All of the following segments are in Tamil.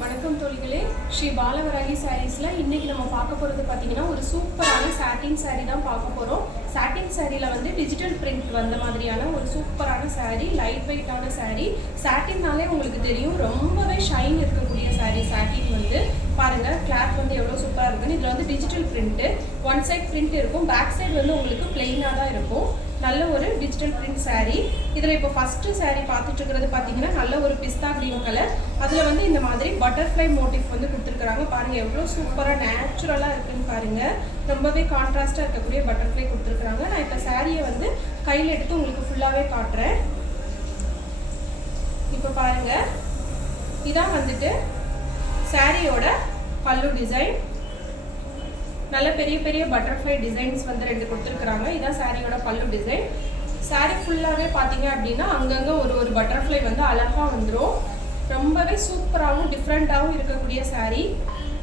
வணக்கம் தோழிகளே, ஸ்ரீ பாலவராகி சாரீஸ்ல இன்னைக்கு நம்ம பார்க்க போறது பாத்தீங்கன்னா ஒரு சூப்பரான சாட்டின் சாரி தான் பார்க்க போறோம். சாட்டின் சாரியில வந்து டிஜிட்டல் பிரிண்ட் வந்த மாதிரியான ஒரு சூப்பரான சாரி, லைட் வெயிட்டான சாரி. சாட்டின்னாலே உங்களுக்கு தெரியும் ரொம்பவே ஷைன் இருக்கக்கூடிய சாரி. சாட்டின் வந்து பாருங்க, கிளாத் வந்து எவ்வளவு சூப்பரா இருக்குன்னு. இதுல வந்து digital print, one side print இருக்கும், பேக் சைடு வந்து உங்களுக்கு பிளெயினா தான் இருக்கும். நல்ல ஒரு டிஜிட்டல் பிரிண்ட் சாரி. இதில் இப்போ ஃபர்ஸ்ட் சாரி பார்த்துட்டு இருக்கிறது பார்த்தீங்கன்னா நல்ல ஒரு பிஸ்தா கிரீன் கலர். அதில் வந்து இந்த மாதிரி பட்டர்ஃப்ளை மோட்டிவ் வந்து கொடுத்துருக்குறாங்க. பாருங்கள் எவ்வளோ சூப்பராக நேச்சுரலாக இருக்குன்னு பாருங்கள். ரொம்பவே கான்ட்ராஸ்டாக இருக்கக்கூடிய பட்டர்ஃப்ளை கொடுத்துருக்குறாங்க. நான் இப்போ சாரியை வந்து கையில் எடுத்து உங்களுக்கு ஃபுல்லாகவே காட்டுறேன். இப்போ பாருங்கள், இதான் வந்துட்டு சாரியோட பல்லு டிசைன். நல்ல பெரிய பெரிய பட்டர்ஃப்ளை டிசைன்ஸ் வந்து 2 கொடுத்துருக்குறாங்க. இதான் சாரியோட பல்லு டிசைன். சாரி ஃபுல்லாகவே பார்த்தீங்க அப்படின்னா அங்கங்கே ஒரு பட்டர்ஃப்ளை வந்து அழகாக வந்துடும். ரொம்பவே சூப்பராகவும் டிஃப்ரெண்ட்டாகவும் இருக்கக்கூடிய சாரி.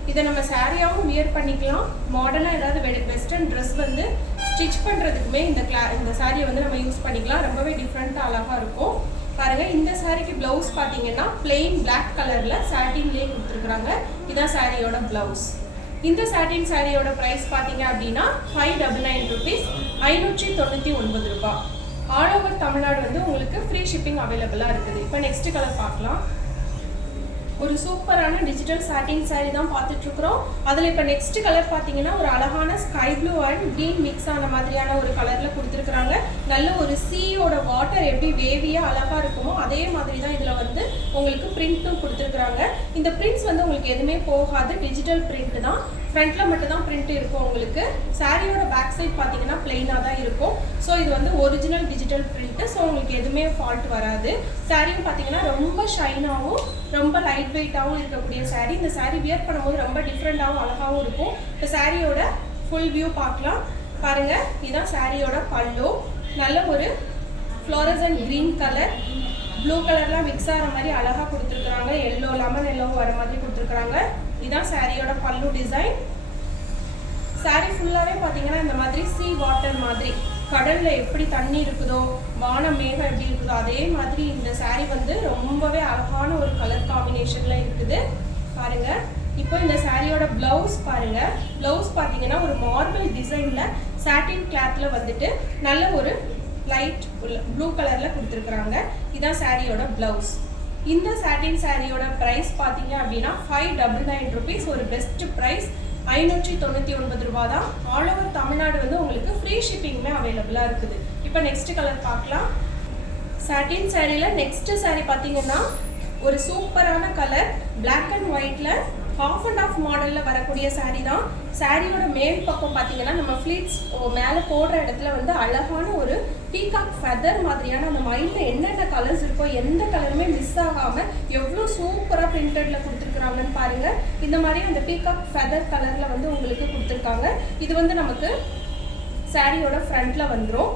இதை நம்ம சாரியாகவும் வியர் பண்ணிக்கலாம். மாடர்னாக ஏதாவது வெஸ்டர்ன் ட்ரெஸ் வந்து ஸ்டிச் பண்ணுறதுக்குமே இந்த சாரியை வந்து நம்ம யூஸ் பண்ணிக்கலாம். ரொம்பவே டிஃப்ரெண்ட்டாக அழகாக இருக்கும். பாருங்கள், இந்த சாரிக்கு ப்ளவுஸ் பார்த்தீங்கன்னா பிளெயின் பிளாக் கலரில் சாட்டின்லேயே கொடுத்துருக்குறாங்க. இதான் சாரியோட ப்ளவுஸ். இந்த சாட்டின் சாரியோட ப்ரைஸ் பார்த்தீங்க அப்படின்னா 599 rupees, 599 ரூபாய். ஆல் ஓவர் தமிழ்நாடு வந்து உங்களுக்கு ஃப்ரீ ஷிப்பிங் அவைலபிளாக இருக்குது. இப்போ நெக்ஸ்ட் கலர் பார்க்கலாம். ஒரு சூப்பரான டிஜிட்டல் சாட்டின் சாரி தான் பார்த்துட்டு இருக்கிறோம். அதில் இப்போ நெக்ஸ்ட் கலர் பார்த்தீங்கன்னா ஒரு அழகான sky blue and green mix ஆன மாதிரியான ஒரு கலரில் கொடுத்துருக்குறாங்க. நல்ல ஒரு சீயோட வாட்டர் எப்படி வேவியாக அழகாக இருக்குமோ அதே மாதிரி தான் இதில் வந்து உங்களுக்கு பிரிண்ட்டும் கொடுத்துருக்குறாங்க. இந்த பிரிண்ட்ஸ் வந்து உங்களுக்கு எதுவுமே போகாது, டிஜிட்டல் பிரிண்ட் தான். ஃப்ரண்ட்டில் மட்டும் தான் பிரிண்ட் இருக்கும் உங்களுக்கு. சாரியோட பேக் சைட் பார்த்தீங்கன்னா பிளெயினாக தான் இருக்கும். ஸோ இது வந்து ஒரிஜினல் டிஜிட்டல் பிரிண்ட்டு. ஸோ உங்களுக்கு எதுவுமே ஃபால்ட் வராது. சாரியும் பார்த்தீங்கன்னா ரொம்ப ஷைனாகவும் ரொம்ப லைட் வெயிட்டாகவும் இருக்கக்கூடிய சாரி. இந்த சாரி வியர் பண்ணும்போது ரொம்ப டிஃப்ரெண்ட்டாகவும் அழகாகவும் இருக்கும். இப்போ சாரியோட ஃபுல் வியூ பார்க்கலாம். பாருங்கள், இதுதான் சாரியோட பல்லு. நல்ல ஒரு ஃப்ளோரசன்ட் க்ரீன் கலர், ப்ளூ கலர்லாம் மிக்ஸ் ஆகிற மாதிரி அழகாக கொடுத்துருக்குறாங்க. எல்லோ, லெமன் எல்லோ வர மாதிரி கொடுத்துருக்குறாங்க. இதுதான் சாரியோட பல்லு டிசைன். சாரி ஃபுல்லாகவே பார்த்தீங்கன்னா இந்த மாதிரி சீ வாட்டர் மாதிரி, கடலில் எப்படி தண்ணி இருக்குதோ, வானம் மேகம் எப்படி இருக்குதோ அதே மாதிரி இந்த சாரி வந்து ரொம்பவே அழகான ஒரு கலர் காம்பினேஷனில் இருக்குது. பாருங்கள், இப்போ இந்த சாரியோட ப்ளவுஸ் பாருங்கள். ப்ளவுஸ் பார்த்தீங்கன்னா ஒரு மார்பிள் டிசைனில் சாட்டின் கிளாத்தில் வந்துட்டு நல்ல ஒரு லைட் ப்ளூ கலரில் கொடுத்துருக்குறாங்க. இதுதான் சாரியோட ப்ளவுஸ். இந்த சாட்டின் சாரியோட ப்ரைஸ் பார்த்தீங்க அப்படின்னா 599 rupees. ஒரு பெஸ்ட் ப்ரைஸ் 599 ரூபா தான். ஆல் ஓவர் தமிழ்நாடு வந்து உங்களுக்கு ஃப்ரீ ஷிப்பிங்குமே அவைலபிளாக இருக்குது. இப்போ நெக்ஸ்ட் கலர் பார்க்கலாம். சாட்டின் சாரியில் நெக்ஸ்ட் சாரி பார்த்தீங்கன்னா ஒரு சூப்பரான கலர், பிளாக் அண்ட் ஒயிட்டில் ஹாஃப் அண்ட் ஆஃப் மாடலில் வரக்கூடிய சாரி தான். சாரியோட மேல் பக்கம் பார்த்தீங்கன்னா நம்ம ஃப்ளீட்ஸ் மேலே போடுற இடத்துல வந்து அழகான ஒரு பீகாக் ஃபெதர் மாதிரியான அந்த மயிலில் என்னென்ன கலர்ஸ் இருக்கோ எந்த கலருமே மிஸ் ஆகாமல் எவ்வளோ சூப்பராக பிரிண்டடில் கொடுத்துருக்குறாங்கன்னு பாருங்கள். இந்த மாதிரி அந்த பீகாக் ஃபெதர் கலரில் வந்து உங்களுக்கு கொடுத்துருக்காங்க. இது வந்து நமக்கு சாரியோட ஃப்ரண்ட்டில் வந்துடும்.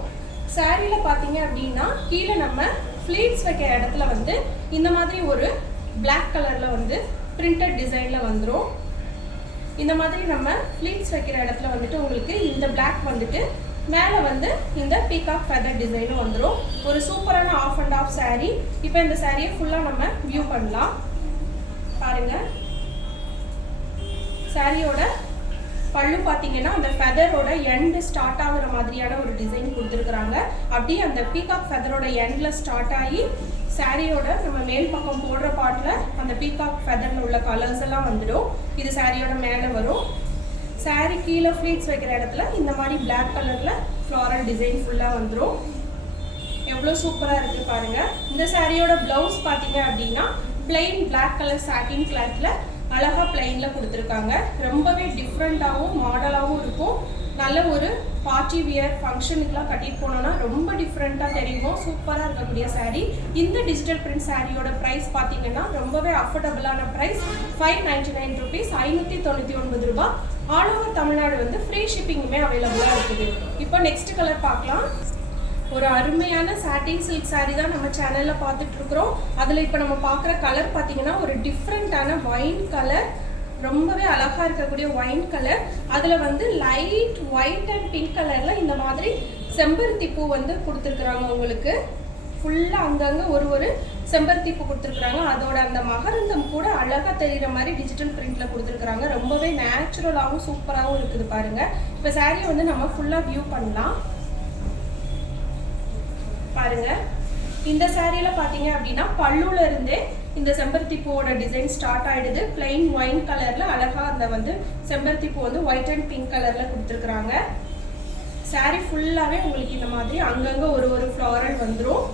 சாரியில் பார்த்தீங்க அப்படின்னா கீழே நம்ம ஃப்ளீட்ஸ் வைக்கிற இடத்துல வந்து இந்த மாதிரி ஒரு பிளாக் கலரில் வந்து பிரிண்டட் டிசைனில் வந்துடும். இந்த மாதிரி நம்ம ஃப்ளீட்ஸ் வைக்கிற இடத்துல வந்துட்டு உங்களுக்கு இந்த பிளாக் வந்துட்டு மேலே வந்து இந்த பீகாக் ஃபெதர் டிசைனும் வந்துடும். ஒரு சூப்பரான ஆஃப் அண்ட் ஆஃப் சாரீ. இப்போ இந்த சாரியை ஃபுல்லாக நம்ம வியூ பண்ணலாம். பாருங்கள், சாரியோட பல்லு பார்த்தீங்கன்னா அந்த ஃபெதரோட எண்டு ஸ்டார்ட் ஆகுற மாதிரியான ஒரு டிசைன் கொடுத்துருக்குறாங்க. அப்படியே அந்த பீகாக் ஃபெதரோட எண்டில் ஸ்டார்ட் ஆகி சாரியோட நம்ம மேல் பக்கம் போடுற பாட்டில் அந்த பீகாக் ஃபெதரில் உள்ள கலர்ஸ் எல்லாம் வந்துடும். இது சாரியோட மேலே வரும். சாரி கீழே ஃப்ளீட்ஸ் வைக்கிற இடத்துல இந்த மாதிரி பிளாக் கலரில் ஃப்ளாரல் டிசைன் ஃபுல்லாக வந்துடும். எவ்வளோ சூப்பராக இருக்குது பாருங்கள். இந்த சாரியோட ப்ளவுஸ் பார்த்தீங்க அப்படின்னா பிளெயின் பிளாக் கலர் சாட்டின் கிளாத்தில் அழகாக பிளெயினில் கொடுத்துருக்காங்க. ரொம்பவே டிஃப்ரெண்ட்டாகவும் மாடலாகவும் இருக்கும். நல்ல ஒரு பார்ட்டி வியர் ஃபங்க்ஷனுக்குலாம் கட்டிட்டு போனோன்னா ரொம்ப டிஃப்ரெண்ட்டாக தெரியும். சூப்பராக இருக்கக்கூடிய சாரீ. இந்த டிஜிட்டல் பிரிண்ட் சாரியோட ப்ரைஸ் பார்த்தீங்கன்னா ரொம்பவே அஃபோர்டபுளான ப்ரைஸ் 599 rupees, 599 ரூபாய். ஆல் ஓவர் தமிழ்நாடு வந்து ஃப்ரீ ஷிப்பிங்குமே அவைலபிளாக இருக்குது. இப்போ நெக்ஸ்ட் கலர் பார்க்கலாம். ஒரு அருமையான சாட்டின் சில்க் சாரி தான் நம்ம சேனலில் பார்த்துட்டு இருக்கிறோம். அதில் இப்போ நம்ம பார்க்குற கலர் பார்த்தீங்கன்னா ஒரு டிஃப்ரெண்ட்டான ஒயின் கலர், ரொம்பவே அழகாக இருக்கக்கூடிய ஒயின் கலர். அதில் வந்து லைட் ஒயிட் அண்ட் பிங்க் கலரில் இந்த மாதிரி செம்பருத்தி பூ வந்து கொடுத்துருக்குறாங்க உங்களுக்கு. ஃபுல்லாக அங்கங்கே ஒரு செம்பருத்தி பூ கொடுத்துருக்குறாங்க. அதோட அந்த மகரந்தம் கூட அழகா தெரிகிற மாதிரி டிஜிட்டல் பிரிண்ட்ல கொடுத்துருக்குறாங்க. ரொம்பவே நேச்சுரலாகவும் சூப்பராகவும் இருக்குது பாருங்க. இப்போ சாரியை வந்து நம்ம ஃபுல்லா வியூ பண்ணலாம் பாருங்க. இந்த சாரியில பாத்தீங்க அப்படின்னா பல்லுல இருந்தே இந்த செம்பருத்தி பூவோட டிசைன் ஸ்டார்ட் ஆயிடுது. பிளைன் ஒயின் கலர்ல அழகா அந்த வந்து செம்பருத்தி பூ வந்து ஒயிட் அண்ட் பிங்க் கலர்ல கொடுத்துருக்குறாங்க. சாரி ஃபுல்லாவே உங்களுக்கு இந்த மாதிரி அங்கங்க ஒரு ஃப்ளாரல் வந்துடும்.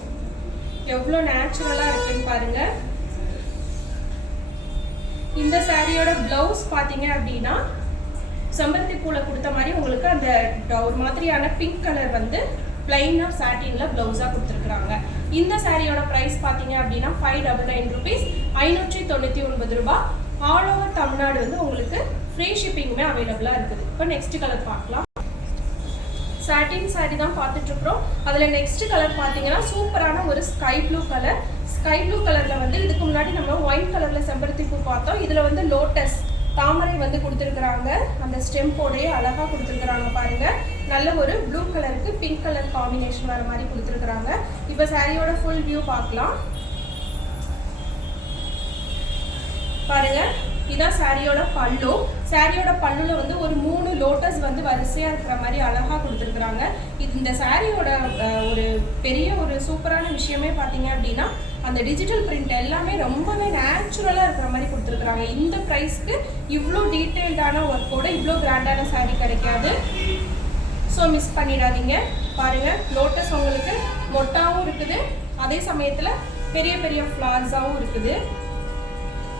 எவ்வளோ நேச்சுரலா இருக்குன்னு பாருங்க. இந்த சாரியோட பிளவுஸ் பாத்தீங்க அப்படின்னா செம்பருத்தி பூல கொடுத்த மாதிரி உங்களுக்கு அந்த ஒரு மாதிரியான பிங்க் கலர் வந்து பிளைனா சாட்டின்ல பிளவுஸா கொடுத்துருக்காங்க. இந்த சாரியோட பிரைஸ் பாத்தீங்க அப்படின்னா 599 rupees, 599 ரூபாய். ஆல் ஓவர் தமிழ்நாடு வந்து உங்களுக்கு ஃப்ரீ ஷிப்பிங்குமே அவைலபிளா இருக்குது. இப்போ நெக்ஸ்ட் கலர் பார்க்கலாம். சாட்டின் சாரி தான் பார்த்துட்டு இருக்கிறோம். அதுல நெக்ஸ்ட் கலர் பாத்தீங்கன்னா சூப்பரான ஒரு sky blue colour. Sky blue கலர்ல வந்து இதுக்கு முன்னாடி நம்ம ஒயிட் கலர்ல செம்பருத்தி பூ பார்த்தோம். இதுல வந்து லோட்டஸ் தாமரை வந்து கொடுத்துருக்குறாங்க. அந்த ஸ்டெம்போடயே அழகா கொடுத்துருக்குறாங்க பாருங்க. நல்ல ஒரு ப்ளூ கலருக்கு பிங்க் கலர் காம்பினேஷன் வர மாதிரி கொடுத்துருக்குறாங்க. இப்போ சாரியோட ஃபுல் வியூ பார்க்கலாம் பாருங்க. இதான் சாரியோட பல்லு. சாரியோட பல்லுல வந்து ஒரு 3 லோட்டஸ் வந்து வரிசையா இருக்கிற மாதிரி அழகா கொடுத்துருக்குறாங்க. இந்த சாரியோட ஒரு பெரிய ஒரு சூப்பரான விஷயமே பார்த்தீங்க அப்படின்னா அந்த டிஜிட்டல் பிரிண்ட் எல்லாமே ரொம்பவே நேச்சுரலா இருக்கிற மாதிரி கொடுத்துருக்குறாங்க. இந்த ப்ரைஸ்க்கு இவ்வளோ டீட்டெயில்டான ஒர்க்கோட இவ்வளோ கிராண்டான சாரி கிடைக்காது. ஸோ மிஸ் பண்ணிடாதீங்க பாருங்க. லோட்டஸ் உங்களுக்கு மொட்டாவும் இருக்குது, அதே சமயத்துல பெரிய பெரிய ஃப்ளார்ஸாவும் இருக்குது.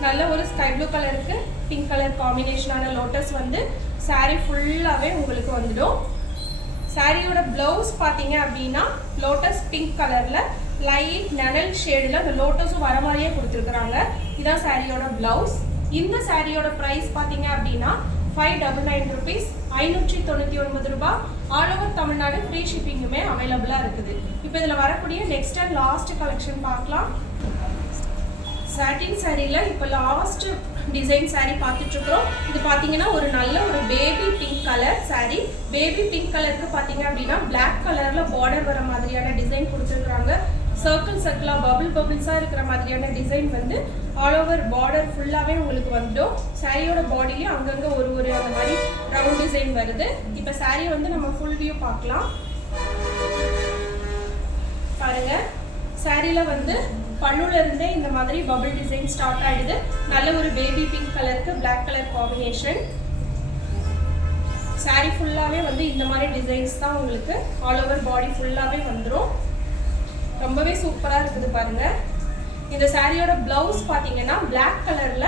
நல்ல ஒரு ஸ்கை ப்ளூ கலருக்கு பிங்க் கலர் காம்பினேஷனான லோட்டஸ் வந்து சாரி ஃபுல்லாவே உங்களுக்கு வந்துடும். சாரியோட பிளவுஸ் பாத்தீங்க அப்படின்னா லோட்டஸ் பிங்க் கலர்ல லைட் நெனல் ஷேடில் அந்த லோட்டஸும் வர மாதிரியே கொடுத்துருக்குறாங்க. இதான் சாரியோட பிளவுஸ். இந்த சாரியோட பிரைஸ் பாத்தீங்க அப்படின்னா 599 rupees, 599 ரூபாய். ஆல் ஓவர் தமிழ்நாடு ஃப்ரீ ஷிப்பிங்குமே அவைலபிளா இருக்குது. இப்போ இதில் வரக்கூடிய நெக்ஸ்ட் அண்ட் லாஸ்ட் கலெக்ஷன் பார்க்கலாம். சாட்டின் சாரியில இப்போ லாஸ்ட் டிசைன் சாரி பார்த்துட்டு இருக்கிறோம். இது பார்த்தீங்கன்னா ஒரு நல்ல ஒரு baby pink colour sorry. Baby pink கலருக்கு பார்த்தீங்க அப்படின்னா பிளாக் கலர்ல பார்டர் வர மாதிரியான டிசைன் கொடுத்துருக்குறாங்க. சர்க்கிளா பபிள்ஸா இருக்கிற மாதிரியான டிசைன் வந்து ஆல் ஓவர் பார்டர் ஃபுல்லாவே உங்களுக்கு வந்துடும். சாரியோட பாடியிலயும் அங்கங்க ஒரு அந்த மாதிரி ரவுண்ட் டிசைன் வருது. இப்போ சாரியை வந்து நம்ம ஃபுல் வியூ பார்க்கலாம் பாருங்க. சாரியில வந்து பல்லுல இருந்தே இந்த மாதிரி பபிள் டிசைன் ஸ்டார்ட் ஆயிடுது. நல்ல ஒரு பேபி பிங்க் கலருக்கு பிளாக் கலர் காம்பினேஷன். சாரி ஃபுல்லாவே வந்து இந்த மாதிரி டிசைன்ஸ் தான் உங்களுக்கு ஆல் ஓவர் பாடி ஃபுல்லாவே வந்துடும். ரொம்பவே சூப்பரா இருக்குது பாருங்க. இந்த சாரியோட பிளவுஸ் பாத்தீங்கன்னா பிளாக் கலர்ல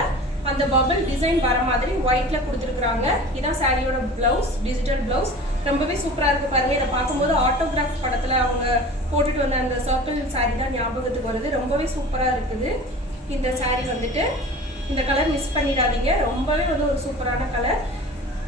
அந்த பபிள் டிசைன் வர மாதிரி ஒயிட்ல கொடுத்துருக்காங்க. இதான் சாரியோட பிளவுஸ், டிஜிட்டல் பிளவுஸ். ரொம்பவே சூப்பரா இருக்கு பாருங்க. இதை பார்க்கும்போது ஆட்டோகிராஃப் படத்துல அவங்க போட்டுட்டு வந்த அந்த சர்க்கிள் சாரி தான் ஞாபகத்துக்கு வருது. ரொம்பவே சூப்பரா இருக்குது இந்த சாரி வந்துட்டு. இந்த கலர் மிஸ் பண்ணிடாதீங்க, ரொம்பவே வந்து ஒரு சூப்பரான கலர்.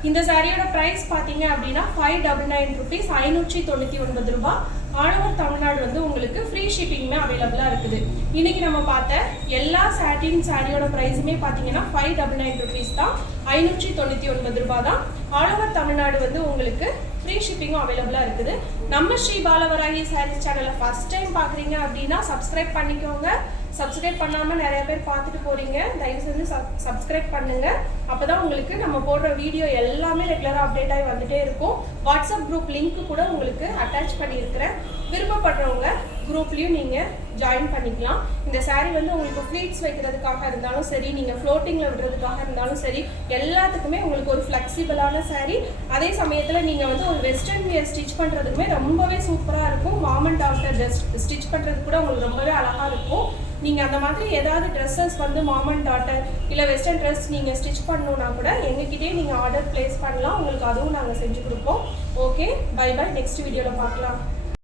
இந்த சாரியோட பிரைஸ் பாத்தீங்க அப்படின்னா 599 rupees, 599 ரூபாய். ஆல் ஓவர் தமிழ்நாடு வந்து உங்களுக்கு ஃப்ரீ ஷிப்பிங்குமே அவைலபிளா இருக்குது. இன்னைக்கு நம்ம பார்த்த எல்லா சாட்டின் சாரியோட பிரைஸுமே பாத்தீங்கன்னா 599 rupees தான், 599 ரூபாய் தான். ஆல் ஓவர் தமிழ்நாடு வந்து உங்களுக்கு ஃப்ரீ ஷிப்பிங்கும் அவைலபிளா இருக்குது. நம்ம ஸ்ரீ பாலவராகி சாரீஸ் சேனலை ஃபர்ஸ்ட் டைம் பாக்குறீங்க அப்படின்னா சப்ஸ்கிரைப் பண்ணிக்கோங்க. சப்ஸ்கிரைப் பண்ணாம நிறைய பேர் பார்த்துட்டு போறீங்க, தயவு செஞ்சு சப்ஸ்கிரைப் பண்ணுங்க. அப்பதான் உங்களுக்கு நம்ம போடுற வீடியோ எல்லாமே ரெகுலரா அப்டேட் ஆகி வந்துட்டே இருக்கும். வாட்ஸ்அப் குரூப் லிங்க் கூட உங்களுக்கு அட்டாச் பண்ணியிருக்கிறேன். விருப்பப்படுறவங்க குரூப்லயும் நீங்க ஜாயின் பண்ணிக்கலாம். இந்த சாரீ வந்து உங்களுக்கு ஃப்ளீட்ஸ் வைக்கிறதுக்காக இருந்தாலும் சரி, நீங்க ஃப்ளோட்டிங்ல விடுறதுக்காக இருந்தாலும் சரி, எல்லாத்துக்குமே உங்களுக்கு ஒரு ஃபிளெக்சிபிளான சாரீ. அதே சமயத்துல நீங்க வந்து ஒரு வெஸ்டர்ன் வியர் ஸ்டிச் பண்றதுக்குமே ரொம்பவே சூப்பரா இருக்கும். Mom and daughter dress stitch பண்றது கூட உங்களுக்கு ரொம்பவே அழகா இருக்கும். நீங்க அந்த மாதிரி ஏதாவது ட்ரெஸ்ஸஸ் வந்து மாம் அண்ட் டாட்டர் இல்ல வெஸ்டர்ன் ட்ரெஸ் நீங்க ஸ்டிச் பண்ணணும்னா கூட எங்ககிட்டயே நீங்க ஆர்டர் பிளேஸ் பண்ணலாம். உங்களுக்கு அதுவும் நாங்க செஞ்சு கொடுப்போம். Okay, by by. நெக்ஸ்ட் வீடியோல பார்க்கலாம்.